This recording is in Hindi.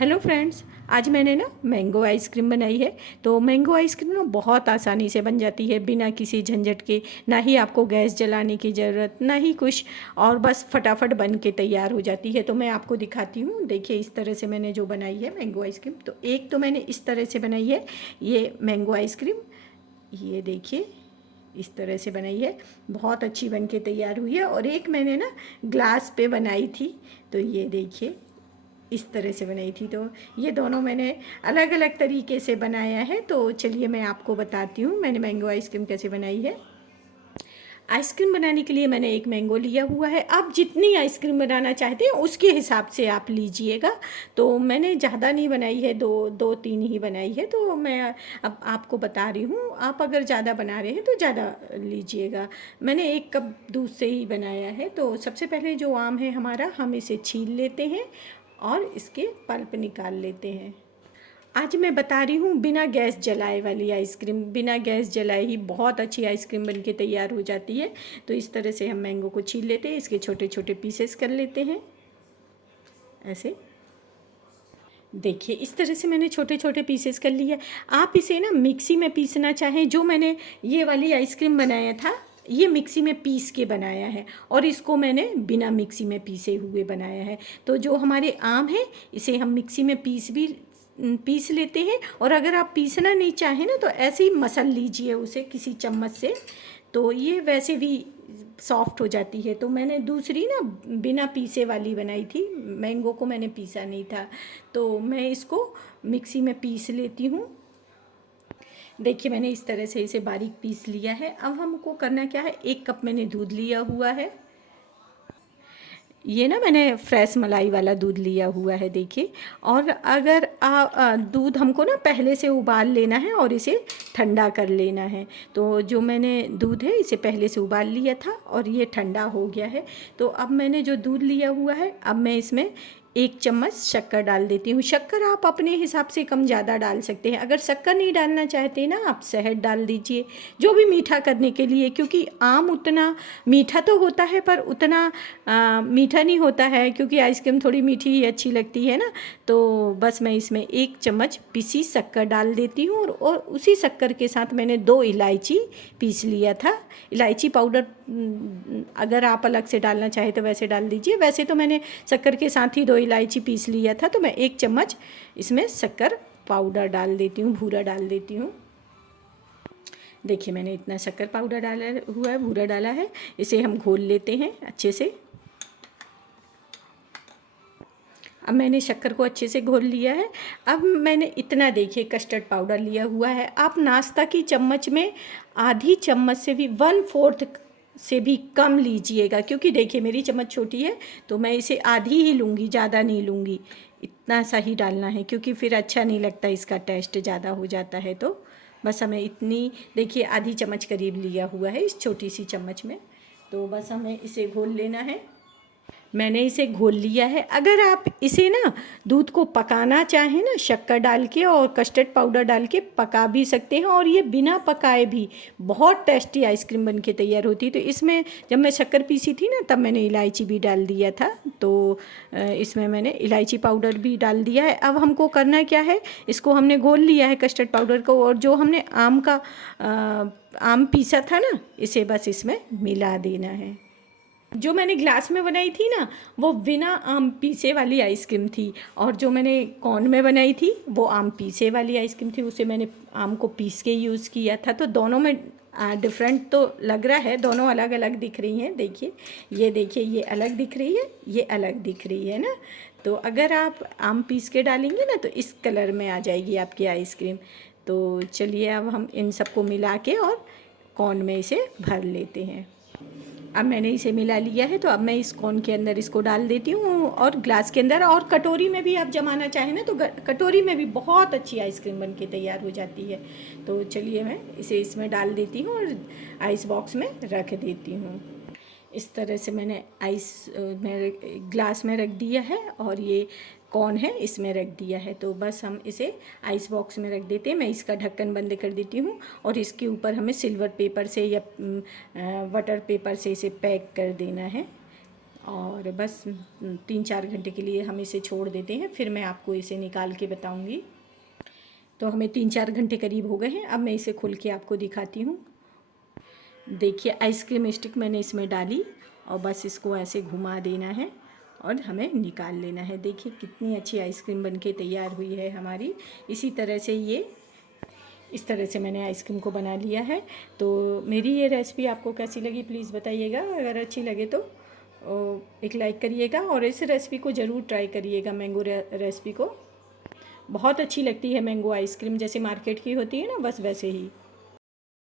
हेलो फ्रेंड्स, आज मैंने ना मैंगो आइसक्रीम बनाई है। तो मैंगो आइसक्रीम ना बहुत आसानी से बन जाती है, बिना किसी झंझट के। ना ही आपको गैस जलाने की ज़रूरत, ना ही कुछ, और बस फटाफट बन के तैयार हो जाती है। तो मैं आपको दिखाती हूँ। देखिए, इस तरह से मैंने जो बनाई है मैंगो आइसक्रीम। तो एक तो मैंने इस तरह से बनाई है ये मैंगो आइसक्रीम। ये देखिए, इस तरह से बनाई है, बहुत अच्छी बन के तैयार हुई है। और एक मैंने ना ग्लास पे बनाई थी। तो ये देखिए, इस तरह से बनाई थी। तो ये दोनों मैंने अलग अलग तरीके से बनाया है। तो चलिए मैं आपको बताती हूँ मैंने मैंगो आइसक्रीम कैसे बनाई है। आइसक्रीम बनाने के लिए मैंने एक मैंगो लिया हुआ है। आप जितनी आइसक्रीम बनाना चाहते हैं उसके हिसाब से आप लीजिएगा। तो मैंने ज़्यादा नहीं बनाई है, दो तीन ही बनाई है। तो मैं अब आपको बता रही हूँ, आप अगर ज़्यादा बना रहे हैं तो ज़्यादा लीजिएगा। मैंने 1 कप दूध से ही बनाया है। तो सबसे पहले जो आम है हमारा, हम इसे छील लेते हैं और इसके पल्प निकाल लेते हैं। आज मैं बता रही हूँ बिना गैस जलाए वाली आइसक्रीम। बिना गैस जलाए ही बहुत अच्छी आइसक्रीम बन के तैयार हो जाती है। तो इस तरह से हम मैंगो को छील लेते हैं, इसके छोटे छोटे पीसेस कर लेते हैं ऐसे। देखिए, इस तरह से मैंने छोटे छोटे पीसेस कर लिए। आप इसे ना मिक्सी में पीसना चाहें, जो मैंने ये वाली आइसक्रीम बनाया था ये मिक्सी में पीस के बनाया है, और इसको मैंने बिना मिक्सी में पीसे हुए बनाया है। तो जो हमारे आम है इसे हम मिक्सी में पीस लेते हैं। और अगर आप पीसना नहीं चाहें ना तो ऐसे ही मसल लीजिए उसे किसी चम्मच से, तो ये वैसे भी सॉफ्ट हो जाती है। तो मैंने दूसरी ना बिना पीसे वाली बनाई थी, मैंगो को मैंने पीसा नहीं था। तो मैं इसको मिक्सी में पीस लेती हूँ। देखिए, मैंने इस तरह से इसे बारीक पीस लिया है। अब हमको करना क्या है, 1 कप मैंने दूध लिया हुआ है। ये ना मैंने फ्रेश मलाई वाला दूध लिया हुआ है, देखिए। और अगर दूध हमको ना पहले से उबाल लेना है और इसे ठंडा कर लेना है। तो जो मैंने दूध है इसे पहले से उबाल लिया था और ये ठंडा हो गया है। तो अब मैंने जो दूध लिया हुआ है, अब मैं इसमें 1 चम्मच शक्कर डाल देती हूँ। शक्कर आप अपने हिसाब से कम ज़्यादा डाल सकते हैं। अगर शक्कर नहीं डालना चाहते ना, आप शहद डाल दीजिए, जो भी मीठा करने के लिए। क्योंकि आम उतना मीठा तो होता है पर उतना मीठा नहीं होता है, क्योंकि आइसक्रीम थोड़ी मीठी ही अच्छी लगती है ना। तो बस मैं इसमें 1 चम्मच पिसी शक्कर डाल देती हूँ। और उसी शक्कर के साथ मैंने 2 इलायची पीस लिया था। इलायची पाउडर अगर आप अलग से डालना चाहे तो वैसे डाल दीजिए। वैसे तो मैंने शक्कर के साथ ही 2 इलायची पीस लिया था। तो मैं 1 चम्मच इसमें शक्कर पाउडर डाल देती हूँ, भूरा डाल देती हूँ। देखिए, मैंने इतना शक्कर पाउडर डाला हुआ है, भूरा डाला है। इसे हम घोल लेते हैं अच्छे से। अब मैंने शक्कर को अच्छे से घोल लिया है। अब मैंने इतना, देखिए, कस्टर्ड पाउडर लिया हुआ है। आप नाश्ता की चम्मच में आधी चम्मच से भी 1/4 से भी कम लीजिएगा। क्योंकि देखिए, मेरी चम्मच छोटी है तो मैं इसे आधी ही लूँगी, ज़्यादा नहीं लूँगी। इतना सा ही डालना है, क्योंकि फिर अच्छा नहीं लगता, इसका टेस्ट ज़्यादा हो जाता है। तो बस हमें इतनी, देखिए, आधी चम्मच करीब लिया हुआ है इस छोटी सी चम्मच में। तो बस हमें इसे घोल लेना है। मैंने इसे घोल लिया है। अगर आप इसे ना दूध को पकाना चाहें ना, शक्कर डाल के और कस्टर्ड पाउडर डाल के पका भी सकते हैं, और ये बिना पकाए भी बहुत टेस्टी आइसक्रीम बन के तैयार होती है। तो इसमें जब मैं शक्कर पीसी थी ना, तब मैंने इलायची भी डाल दिया था। तो इसमें मैंने इलायची पाउडर भी डाल दिया है। अब हमको करना क्या है, इसको हमने घोल लिया है कस्टर्ड पाउडर को, और जो हमने आम पीसा था ना, इसे बस इसमें मिला देना है। जो मैंने ग्लास में बनाई थी ना, वो बिना आम पीसे वाली आइसक्रीम थी। और जो मैंने कॉर्न में बनाई थी वो आम पीसे वाली आइसक्रीम थी, उसे मैंने आम को पीस के यूज़ किया था। तो दोनों में डिफरेंट तो लग रहा है, दोनों अलग अलग दिख रही हैं। देखिए, ये देखिए, ये अलग दिख रही है, ये अलग दिख रही है ना। तो अगर आप आम पीस के डालेंगे ना तो इस कलर में आ जाएगी आपकी आइसक्रीम। तो चलिए, अब हम इन सबको मिला के और कॉर्न में इसे भर लेते हैं। अब मैंने इसे मिला लिया है। तो अब मैं इस कोन के अंदर इसको डाल देती हूँ, और ग्लास के अंदर, और कटोरी में भी आप जमाना चाहें ना तो कटोरी में भी बहुत अच्छी आइसक्रीम बन के तैयार हो जाती है। तो चलिए, मैं इसे इसमें डाल देती हूँ और आइस बॉक्स में रख देती हूँ। इस तरह से मैंने ग्लास में रख दिया है, और ये कौन है इसमें रख दिया है। तो बस हम इसे आइस बॉक्स में रख देते हैं। मैं इसका ढक्कन बंद कर देती हूँ, और इसके ऊपर हमें सिल्वर पेपर से या बटर पेपर से इसे पैक कर देना है। और बस 3-4 घंटे के लिए हम इसे छोड़ देते हैं, फिर मैं आपको इसे निकाल के बताऊंगी। तो हमें 3-4 घंटे करीब हो गए हैं। अब मैं इसे खोल के आपको दिखाती हूँ। देखिए आइसक्रीम स्टिक मैंने इसमें डाली और बस इसको ऐसे घुमा देना है और हमें निकाल लेना है। देखिए कितनी अच्छी आइसक्रीम बनके तैयार हुई है हमारी। इसी तरह से इस तरह से मैंने आइसक्रीम को बना लिया है। तो मेरी ये रेसिपी आपको कैसी लगी प्लीज़ बताइएगा। अगर अच्छी लगे तो एक लाइक करिएगा और इस रेसिपी को ज़रूर ट्राई करिएगा। मैंगो रेसिपी को बहुत अच्छी लगती है मैंगो आइसक्रीम, जैसे मार्केट की होती है ना, बस वैसे ही।